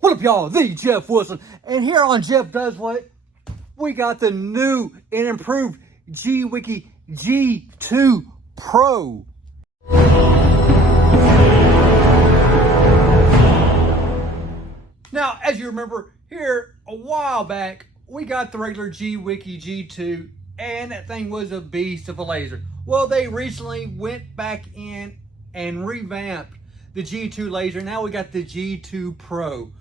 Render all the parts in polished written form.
What up, y'all? The Jeff Wilson, and here on Jeff Does What, we got the new and improved Gweike G2 Pro. Now, as you remember, here a while back, we got the regular Gweike G2, and that thing was a beast of a laser. Well, they recently went back in and revamped the G2 laser. Now we got the G2 Pro.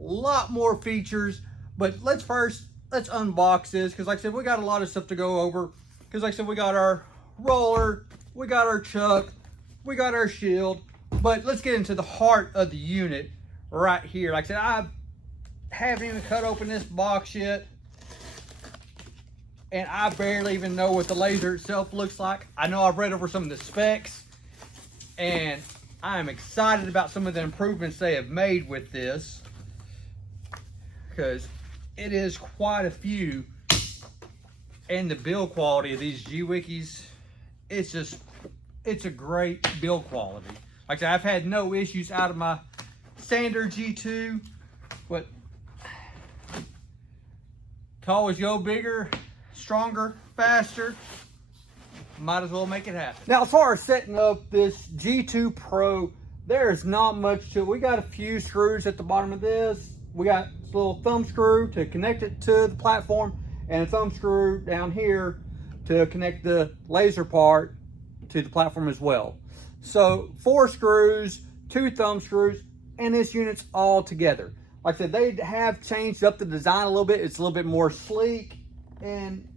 A lot more features, but let's unbox this, because like I said, we got a lot of stuff to go over. Because like I said, we got our roller, we got our chuck, we got our shield, but let's get into the heart of the unit right here. Like I said, I haven't even cut open this box yet, and I barely even know what the laser itself looks like. I know I've read over some of the specs, and I'm excited about some of the improvements they have made with this, because it is quite a few. And the build quality of these Gweikes, it's a great build quality. Like I said, I've had no issues out of my standard G2, but can always go bigger, stronger, faster. Might as well make it happen. Now, as far as setting up this G2 Pro, there is not much to it. We got a few screws at the bottom of this. We got a little thumb screw to connect it to the platform, and a thumb screw down here to connect the laser part to the platform as well. So 4 screws, 2 thumb screws, and this unit's all together. Like I said, they have changed up the design a little bit. It's a little bit more sleek and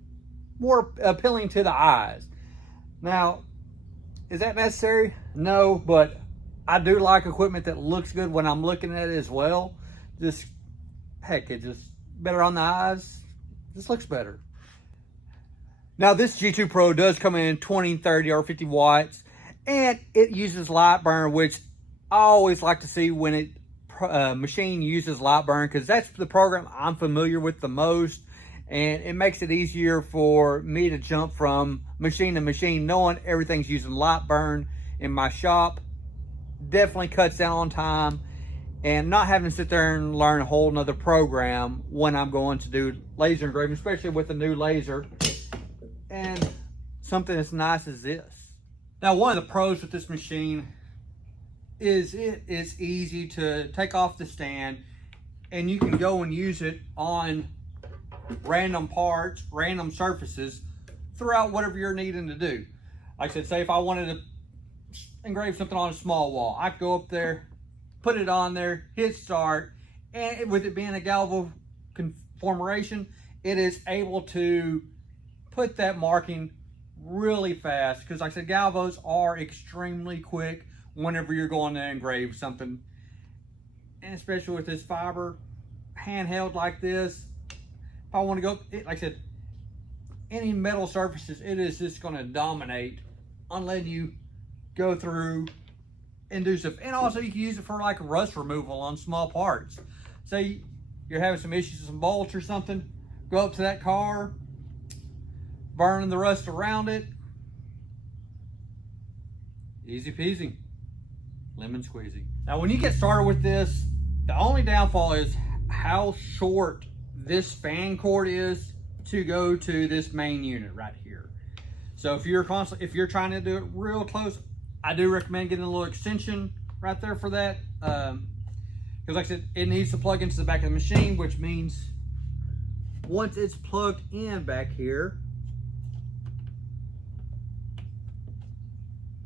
more appealing to the eyes. Now, is that necessary? No, but I do like equipment that looks good when I'm looking at it as well. Just, heck, it's just better on the eyes. Just looks better. Now, this G2 Pro does come in 20, 30, or 50 watts, and it uses light burn, which I always like to see when it machine uses light burn, because that's the program I'm familiar with the most, and it makes it easier for me to jump from machine to machine, knowing everything's using light burn in my shop. Definitely cuts down on time, and not having to sit there and learn a whole nother program when I'm going to do laser engraving, especially with a new laser and something as nice as this. Now, one of the pros with this machine is it is easy to take off the stand, and you can go and use it on random parts, random surfaces throughout whatever you're needing to do. Like I said, say if I wanted to engrave something on a small wall, I could go up there, put it on there, hit start, and with it being a Galvo conformation, it is able to put that marking really fast, because like I said, Galvos are extremely quick whenever you're going to engrave something, and especially with this fiber handheld like this. If I want to go, like I said, any metal surfaces, it is just going to dominate on letting you go through and do stuff. And also you can use it for like rust removal on small parts. Say you're having some issues with some bolts or something, go up to that car, burning the rust around it. Easy peasy, lemon squeezy. Now, when you get started with this, the only downfall is how short this fan cord is to go to this main unit right here. So if you're trying to do it real close, I do recommend getting a little extension right there for that. Because like I said, it needs to plug into the back of the machine, which means once it's plugged in back here,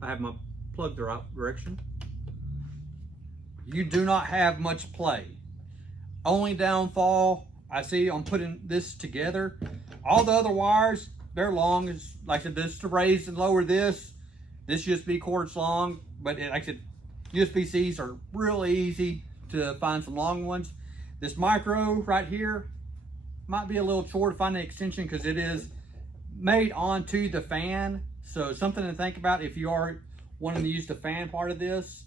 I have my plug the right direction. You do not have much play. Only downfall I see on putting this together, all the other wires, they're long. It's like I said, this to raise and lower this USB cord's long, but like I said, USB-Cs are really easy to find some long ones. This micro right here might be a little chore to find the extension, because it is made onto the fan. So something to think about if you are wanting to use the fan part of this.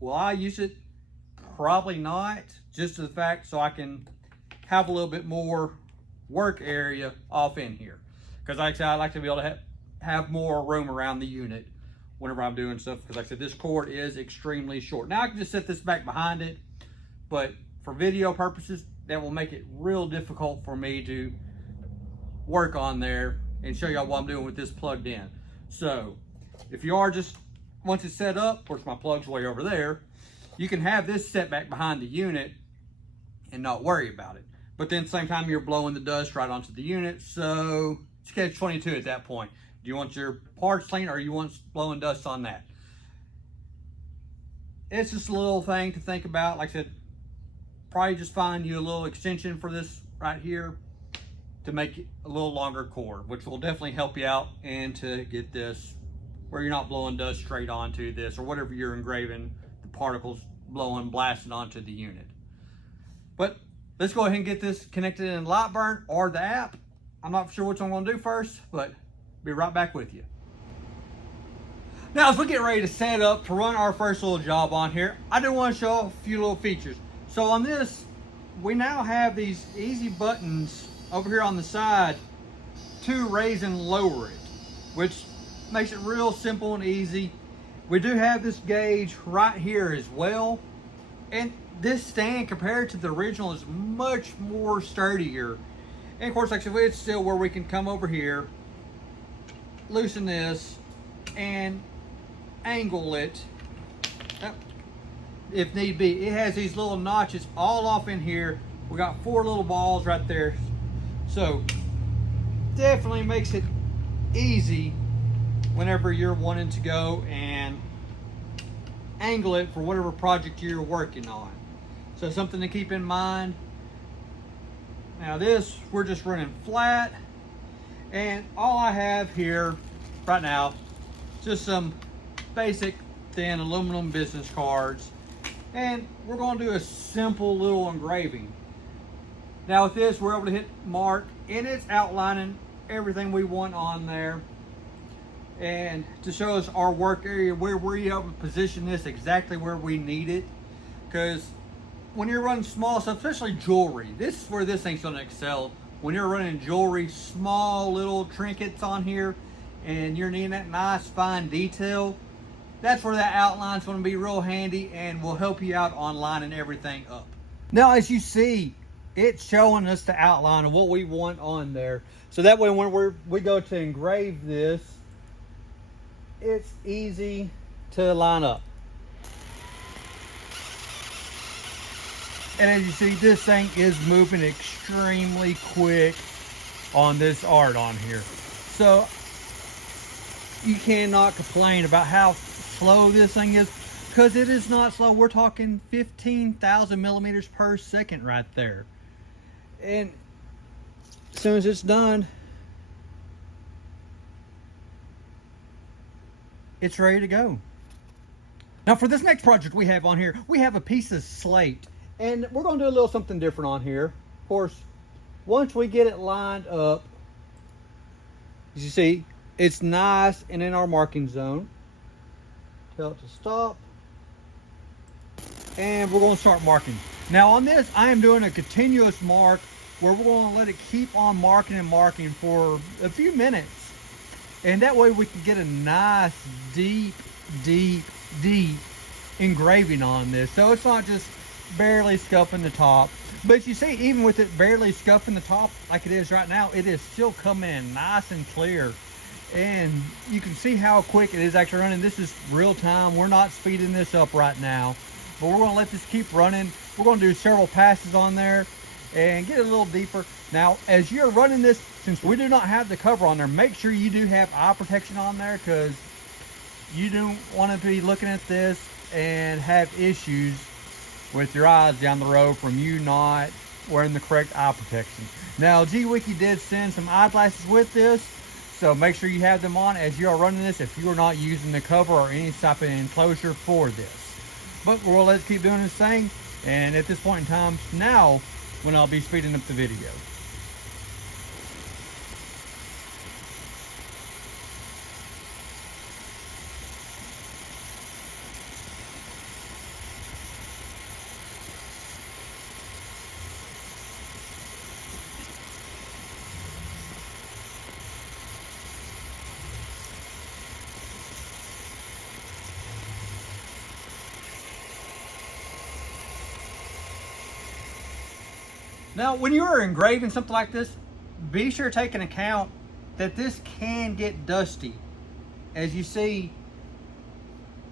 Will I use it? Probably not, just to the fact so I can have a little bit more work area off in here. Because like I said, I like to be able to have more room around the unit whenever I'm doing stuff, because like I said, this cord is extremely short. Now I can just set this back behind it, but for video purposes, that will make it real difficult for me to work on there and show y'all what I'm doing with this plugged in. So if you are just, once it's set up, of course my plug's way over there, you can have this set back behind the unit and not worry about it. But then at the same time, you're blowing the dust right onto the unit, so it's catch-22 at that point. Do you want your parts clean, or you want blowing dust on that? It's just a little thing to think about. Like I said, probably just find you a little extension for this right here to make it a little longer cord, which will definitely help you out and to get this where you're not blowing dust straight onto this or whatever you're engraving, the particles blowing, blasting onto the unit. But let's go ahead and get this connected in Lightburn or the app. I'm not sure which one I'm gonna do first, but be right back with you. Now, as we get ready to set up to run our first little job on here, I do want to show a few little features. So on this, we now have these easy buttons over here on the side to raise and lower it, which makes it real simple and easy. We do have this gauge right here as well. And this stand compared to the original is much more sturdier. And of course, like I said, it's still where we can come over here, loosen this, and angle it if need be. It has these little notches all off in here. We got 4 little balls right there. So definitely makes it easy whenever you're wanting to go and angle it for whatever project you're working on. So something to keep in mind. Now this, we're just running flat, and all I have here right now, just some basic thin aluminum business cards, and we're going to do a simple little engraving. Now with this, we're able to hit mark, and it's outlining everything we want on there, and to show us our work area where we're able to position this exactly where we need it. Because when you're running small stuff, especially jewelry, this is where this thing's going to excel. When you're running jewelry, small little trinkets on here, and you're needing that nice fine detail, that's where that outline's going to be real handy and will help you out on lining everything up. Now, as you see, it's showing us the outline of what we want on there. So that way when we go to engrave this, it's easy to line up. And as you see, this thing is moving extremely quick on this art on here. So you cannot complain about how slow this thing is, because it is not slow. We're talking 15,000 millimeters per second right there. And as soon as it's done, it's ready to go. Now for this next project we have on here, we have a piece of slate. And we're going to do a little something different on here. Of course, once we get it lined up, as you see, it's nice and in our marking zone. Tell it to stop. And we're going to start marking. Now on this, I am doing a continuous mark where we're going to let it keep on marking and marking for a few minutes. And that way we can get a nice deep engraving on this. So it's not just barely scuffing the top, but you see, even with it barely scuffing the top like it is right now, it is still coming in nice and clear, and you can see how quick it is actually running. This is real time. We're not speeding this up right now, but we're going to let this keep running. We're going to do several passes on there and get a little deeper. Now as you're running this, since we do not have the cover on there, make sure you do have eye protection on there, because you don't want to be looking at this and have issues with your eyes down the road from you not wearing the correct eye protection. Now Gweike did send some eyeglasses with this, so make sure you have them on as you are running this if you are not using the cover or any type of enclosure for this. But we'll let's keep doing this thing, and at this point in time, now when I'll be speeding up the video. Now, when you are engraving something like this, be sure to take into account that this can get dusty. As you see,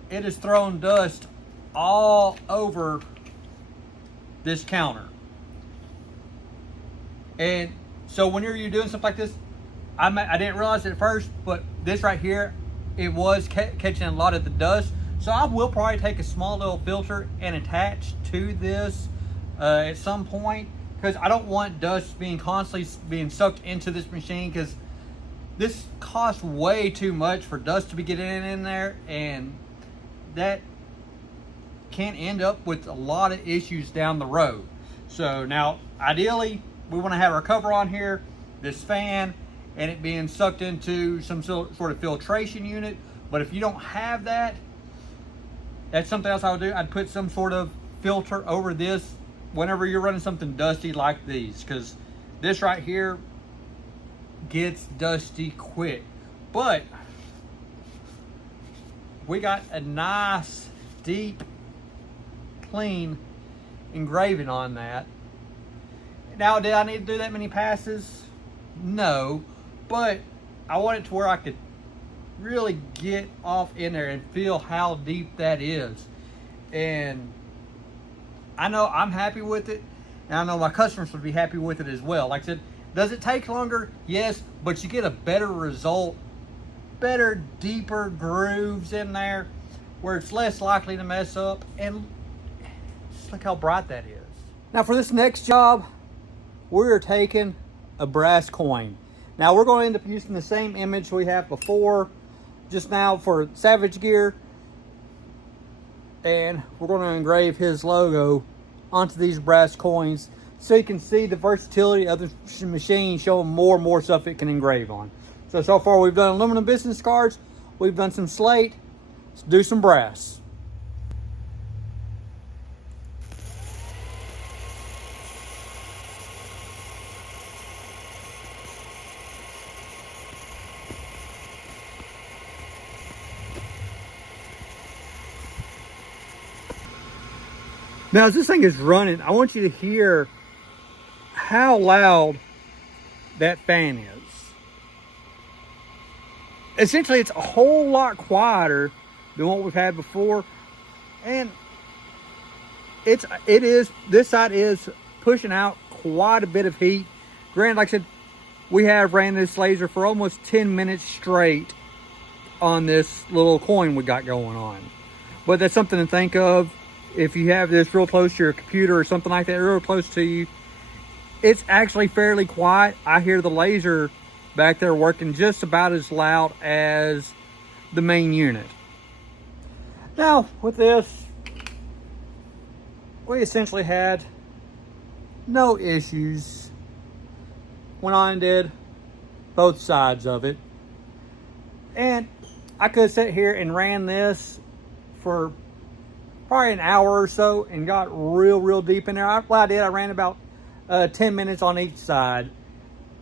it has thrown dust all over this counter. And so when you're doing something like this, I didn't realize it at first, but this right here, it was catching a lot of the dust. So I will probably take a small little filter and attach to this at some point, because I don't want dust being constantly being sucked into this machine, because this costs way too much for dust to be getting in there, and that can end up with a lot of issues down the road. So now, ideally, we want to have our cover on here, this fan, and it being sucked into some sort of filtration unit. But if you don't have that, that's something else I would do. I'd put some sort of filter over this whenever you're running something dusty like these, because this right here gets dusty quick. But we got a nice, deep, clean engraving on that. Now, did I need to do that many passes? No, but I want it to where I could really get off in there and feel how deep that is. And I know I'm happy with it, and I know my customers would be happy with it as well. Like I said, does it take longer? Yes, but you get a better result, better, deeper grooves in there where it's less likely to mess up. And just look how bright that is. Now for this next job, we're taking a brass coin. Now we're going to end up using the same image we have before just now for Savage Gear, and we're going to engrave his logo onto these brass coins so you can see the versatility of the machine, showing more and more stuff it can engrave on. So far we've done aluminum business cards, we've done some slate, let's do some brass. Now, as this thing is running, I want you to hear how loud that fan is. Essentially, it's a whole lot quieter than what we've had before. And this side is pushing out quite a bit of heat. Granted, like I said, we have ran this laser for almost 10 minutes straight on this little coin we got going on. But that's something to think of. If you have this real close to your computer or something like that, real close to you, it's actually fairly quiet. I hear the laser back there working just about as loud as the main unit. Now, with this, we essentially had no issues. Went on and did both sides of it. And I could sit here and ran this for probably an hour or so and got real deep in there. Well, I did. I ran about 10 minutes on each side.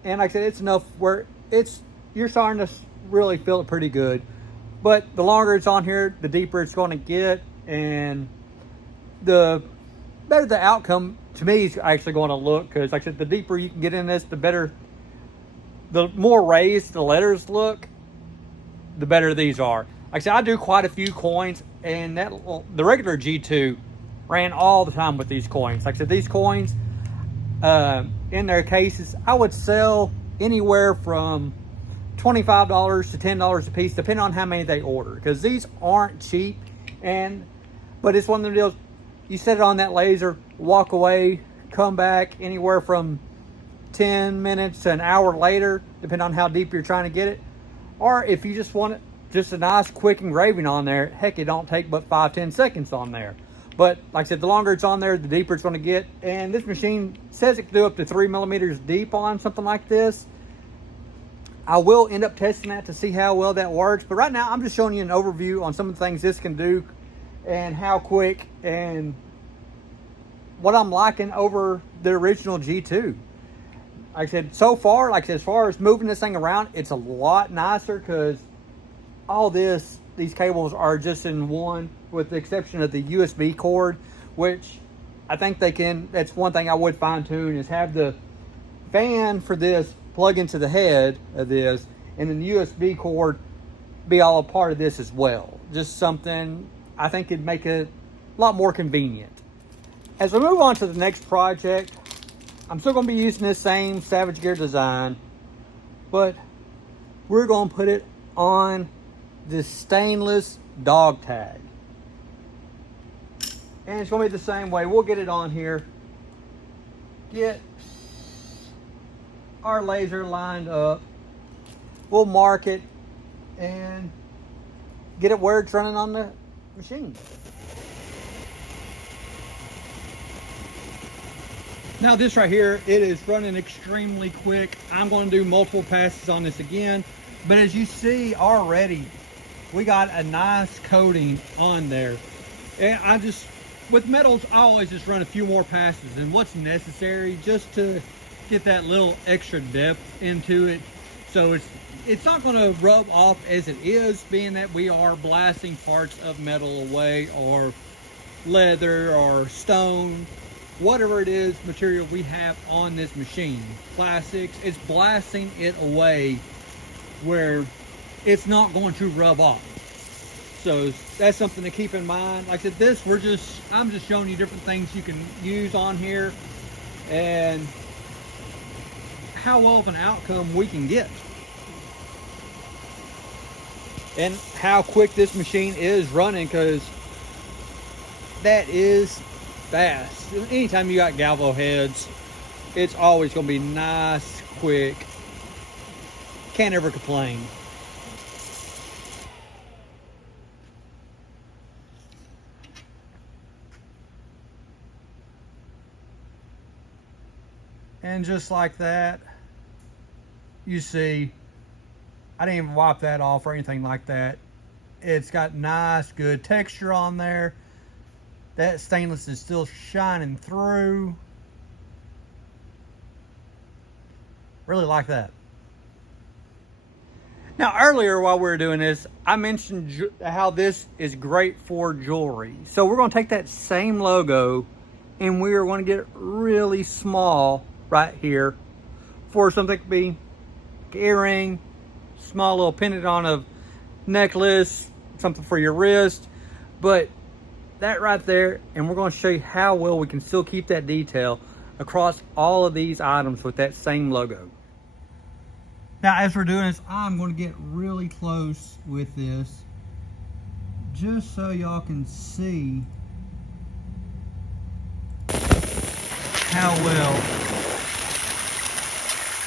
And like I said, it's enough where you're starting to really feel it pretty good. But the longer it's on here, the deeper it's going to get. And the better the outcome, to me, is actually going to look. Because like I said, the deeper you can get in this, the more raised the letters look, the better these are. Like I said, I do quite a few coins, and the regular G2 ran all the time with these coins. Like I said, these coins, in their cases, I would sell anywhere from $25 to $10 a piece, depending on how many they order. Because these aren't cheap, but it's one of the deals. You set it on that laser, walk away, come back anywhere from 10 minutes to an hour later, depending on how deep you're trying to get it. Or if you just want it, just a nice quick engraving on there, heck, it don't take but 5-10 seconds on there. But like I said, the longer it's on there, the deeper it's going to get. And this machine says it can do up to 3 millimeters deep on something like this. I will end up testing that to see how well that works. But right now, I'm just showing you an overview on some of the things this can do and how quick and what I'm liking over the original G2. Like I said, so far, as far as moving this thing around, it's a lot nicer because all these cables are just in one, with the exception of the USB cord, which I think they can, that's one thing I would fine tune, is have the fan for this plug into the head of this, and then the USB cord be all a part of this as well. Just something I think it'd make it a lot more convenient. As we move on to the next project, I'm still going to be using this same Savage Gear design, but we're going to put it on this stainless dog tag. And it's going to be the same way. We'll get it on here, get our laser lined up, we'll mark it, and get it where it's running on the machine. Now this right here, it is running extremely quick. I'm going to do multiple passes on this again, but as you see already, we got a nice coating on there. And with metals, I always just run a few more passes and what's necessary just to get that little extra depth into it. So it's not going to rub off as it is, being that we are blasting parts of metal away, or leather or stone, whatever it is material we have on this machine, plastics, it's blasting it away where it's not going to rub off. So that's something to keep in mind. Like I said, I'm just showing you different things you can use on here and how well of an outcome we can get, and how quick this machine is running, because that is fast. Anytime you got Galvo heads, it's always going to be nice, quick. Can't ever complain. And just like that, you see, I didn't even wipe that off or anything like that. It's got nice, good texture on there. That stainless is still shining through. Really like that. Now earlier while we were doing this, I mentioned how this is great for jewelry. So we're going to take that same logo and we are going to get it really small right here for something to be earring, small little pendant on a necklace, something for your wrist. But that right there, and we're going to show you how well we can still keep that detail across all of these items with that same logo. Now as we're doing this, I'm going to get really close with this just so y'all can see how well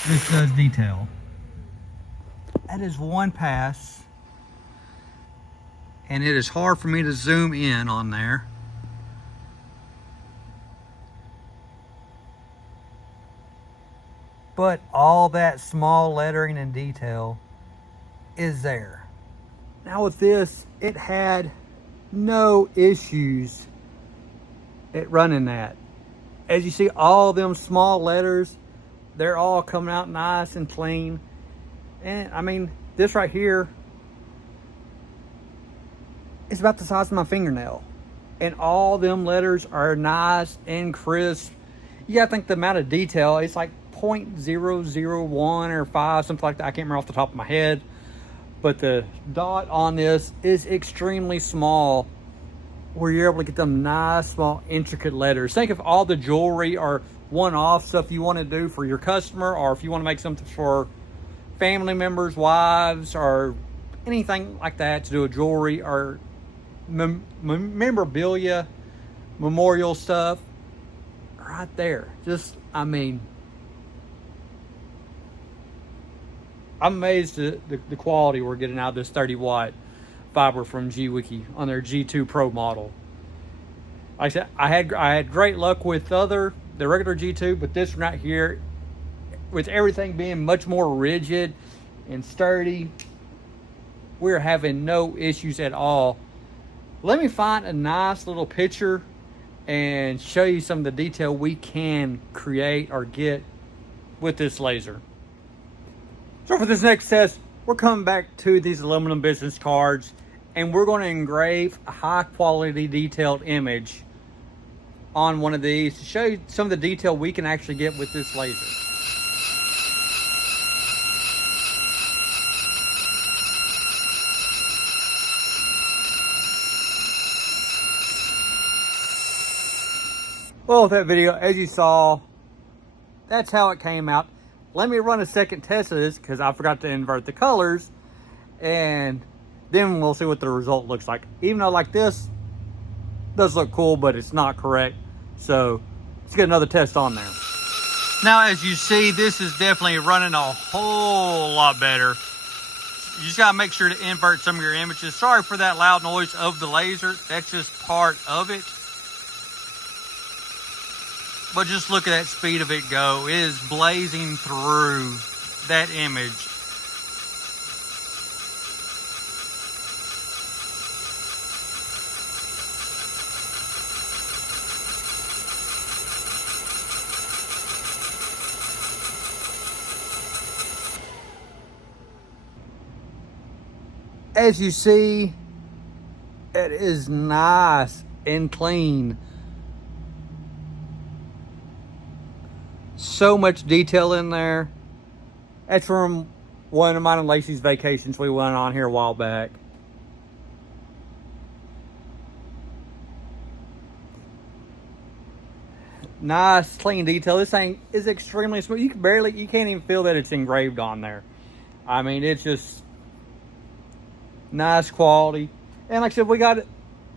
this does detail. That is one pass, and it is hard for me to zoom in on there. But all that small lettering and detail is there. Now with this, it had no issues at running that. As you see, all them small letters, they're all coming out nice and clean. And I mean, this right here is about the size of my fingernail. And all them letters are nice and crisp. You gotta think the amount of detail, it's like 0.001 or 5, something like that. I can't remember off the top of my head. But the dot on this is extremely small, where you're able to get them nice, small, intricate letters. Think of all the jewelry or one-off stuff you want to do for your customer, or if you want to make something for family members, wives, or anything like that to do with jewelry or memorabilia, memorial stuff. Right there. Just, I mean, I'm amazed at the quality we're getting out of this 30-watt fiber from Gweike on their G2 Pro model. Like I said, I had great luck with the regular G2, but this one right here, with everything being much more rigid and sturdy, we're having no issues at all. Let me find a nice little picture and show you some of the detail we can create or get with this laser. So for this next test, we're coming back to these aluminum business cards, and we're going to engrave a high quality detailed image on one of these to show you some of the detail we can actually get with this laser. Well, with that video, as you saw, that's how it came out. Let me run a second test of this because I forgot to invert the colors, and then we'll see what the result looks like. Even though like this does look cool, but it's not correct. So let's get another test on there. Now, as you see, this is definitely running a whole lot better. You just gotta make sure to invert some of your images. Sorry for that loud noise of the laser. That's just part of it. But just look at that speed of it go. It is blazing through that image. As you see, it is nice and clean. So much detail in there. That's from one of mine and Lacey's vacations we went on here a while back. Nice, clean detail. This thing is extremely smooth. You can't even feel that it's engraved on there. I mean, it's just nice quality. And like I said, we got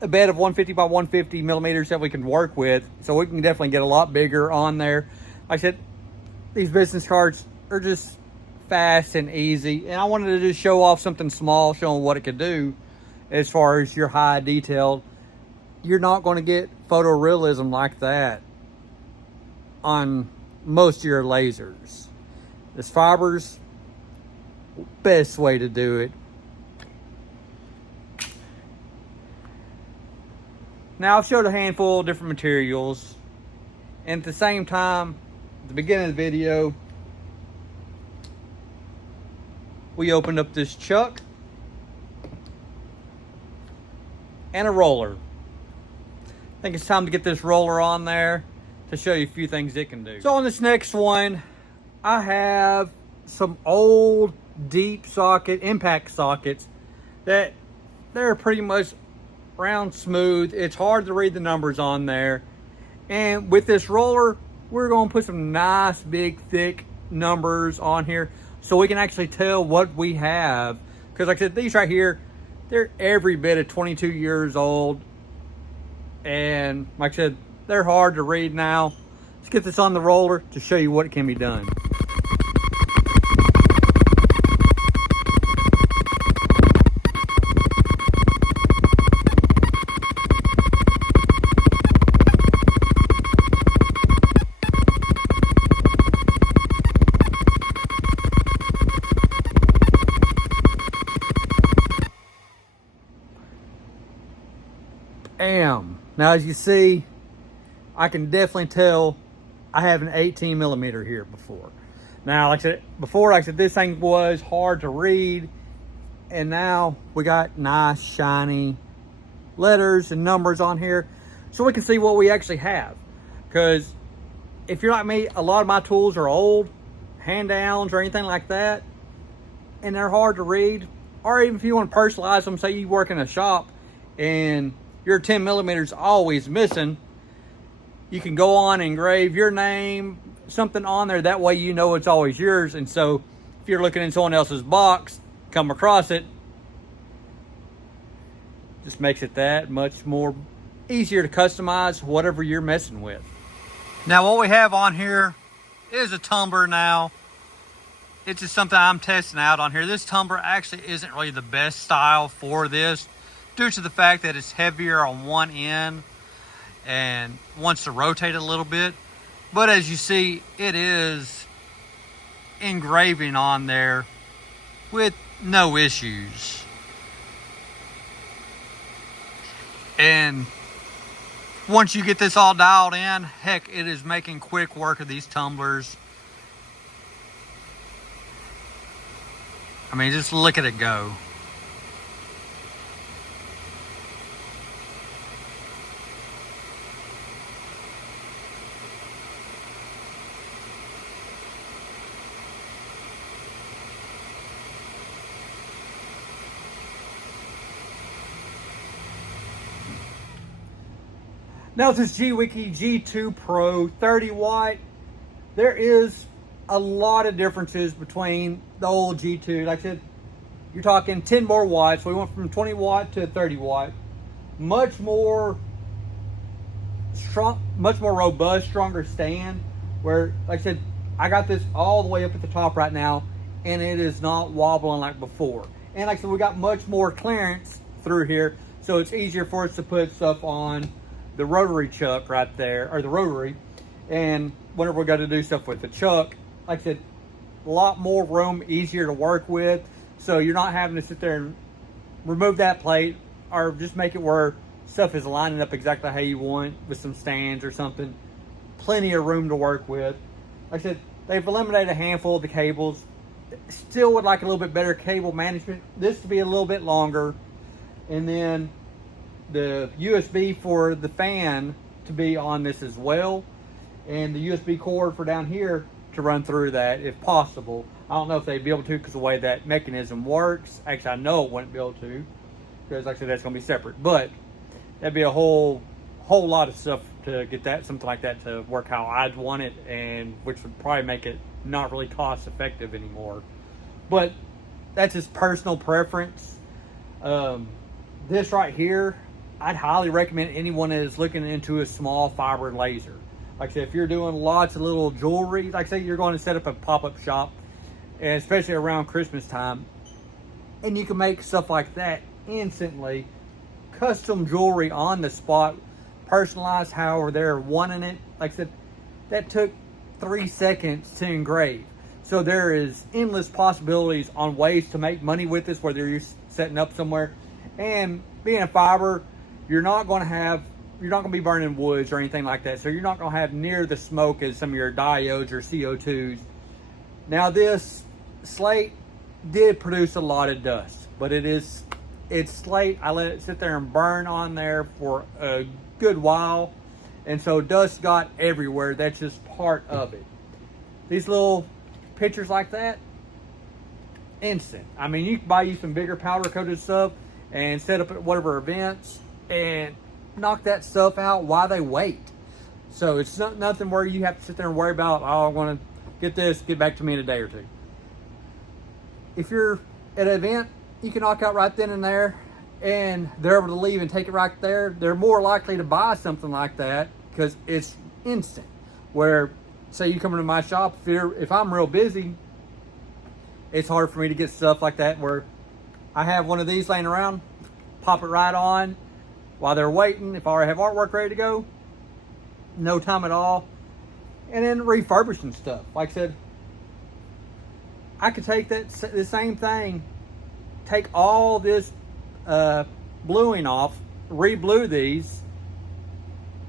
a bed of 150 by 150 millimeters that we can work with. So we can definitely get a lot bigger on there. Like I said, these business cards are just fast and easy. And I wanted to just show off something small, showing what it could do as far as your high detailed. You're not going to get photorealism like that on most of your lasers. This fiber's best way to do it. Now, I've showed a handful of different materials. And at the same time, at the beginning of the video, we opened up this chuck and a roller. I think it's time to get this roller on there to show you a few things it can do. So on this next one, I have some old deep socket, impact sockets that they're pretty much round smooth. It's hard to read the numbers on there. And with this roller, we're going to put some nice big thick numbers on here so we can actually tell what we have. Because like I said, these right here, they're every bit of 22 years old. And like I said, they're hard to read now. Let's get this on the roller to show you what can be done. Now, as you see, I can definitely tell I have an 18 millimeter here before. Now, like I said, this thing was hard to read, and now we got nice shiny letters and numbers on here so we can see what we actually have. Because if you're like me, a lot of my tools are old, hand downs or anything like that, and they're hard to read. Or even if you want to personalize them, say you work in a shop and your 10 millimeters always missing, you can go on and engrave your name, something on there. That way you know it's always yours. And so if you're looking in someone else's box, come across it, just makes it that much more easier to customize whatever you're messing with. Now, what we have on here is a tumbler now. It's just something I'm testing out on here. This tumbler actually isn't really the best style for this, due to the fact that it's heavier on one end and wants to rotate a little bit. But as you see, it is engraving on there with no issues. And once you get this all dialed in, heck, it is making quick work of these tumblers. I mean, just look at it go. Now this Gweike G2 Pro 30 watt, there is a lot of differences between the old G2. Like I said, you're talking 10 more watts. We went from 20 watt to 30 watt. Much more strong, much more robust, stronger stand. Where, like I said, I got this all the way up at the top right now, and it is not wobbling like before. And like I said, we got much more clearance through here, so it's easier for us to put stuff on the rotary chuck right there, or the rotary. And whenever we got to do stuff with the chuck, like I said, a lot more room, easier to work with. So you're not having to sit there and remove that plate, or just make it where stuff is lining up exactly how you want with some stands or something. Plenty of room to work with. Like I said, they've eliminated a handful of the cables. Still would like a little bit better cable management. This to be a little bit longer. And then the USB for the fan to be on this as well. And the USB cord for down here to run through that if possible. I don't know if they'd be able to because of the way that mechanism works. Actually, I know it wouldn't be able to, because like I said, that's going to be separate. But that'd be a whole lot of stuff to get that, something like that to work how I'd want it, and which would probably make it not really cost effective anymore. But that's just personal preference. This right here, I'd highly recommend anyone that is looking into a small fiber laser. Like I said, if you're doing lots of little jewelry, like say you're going to set up a pop-up shop, and especially around Christmas time, and you can make stuff like that instantly, custom jewelry on the spot, personalized however they're wanting it. Like I said, that took 3 seconds to engrave. So there is endless possibilities on ways to make money with this, whether you're setting up somewhere. And being a fiber, you're not going to be burning woods or anything like that. So you're not going to have near the smoke as some of your diodes or CO2s. Now this slate did produce a lot of dust, but it's slate. I let it sit there and burn on there for a good while. And so dust got everywhere. That's just part of it. These little pictures like that, instant. I mean, you can buy you some bigger powder coated stuff and set up at whatever events and knock that stuff out while they wait. So it's not nothing where you have to sit there and worry about, oh, I want to get this, get back to me in a day or two. If you're at an event, you can knock out right then and there, and they're able to leave and take it right there. They're more likely to buy something like that because it's instant. Where, say you come into my shop, if I'm real busy, it's hard for me to get stuff like that where I have one of these laying around, pop it right on while they're waiting. If I already have artwork ready to go, no time at all. And then refurbishing stuff. Like I said, I could take the same thing, take all this bluing off, re-blue these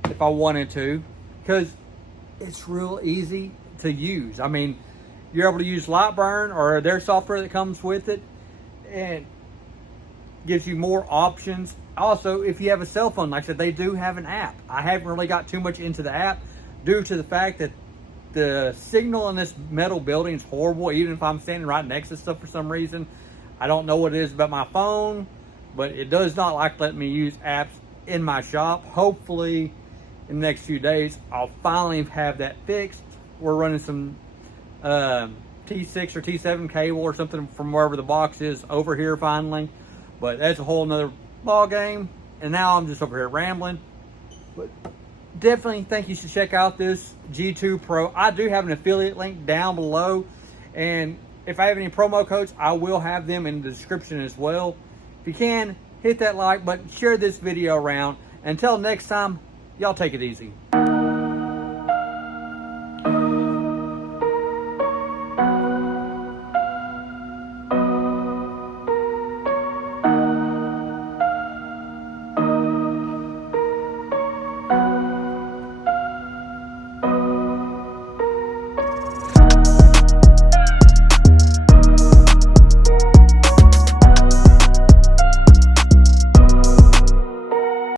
if I wanted to, because it's real easy to use. I mean, you're able to use Lightburn or their software that comes with it, and gives you more options. Also, if you have a cell phone, like I said, they do have an app. I haven't really got too much into the app due to the fact that the signal in this metal building is horrible, even if I'm standing right next to stuff for some reason. I don't know what it is about my phone, but it does not like letting me use apps in my shop. Hopefully, in the next few days, I'll finally have that fixed. We're running some T6 or T7 cable or something from wherever the box is over here finally. But that's a whole nother ball game. And now I'm just over here rambling. But definitely think you should check out this G2 Pro. I do have an affiliate link down below. And if I have any promo codes, I will have them in the description as well. If you can, hit that like button, share this video around. Until next time, y'all take it easy.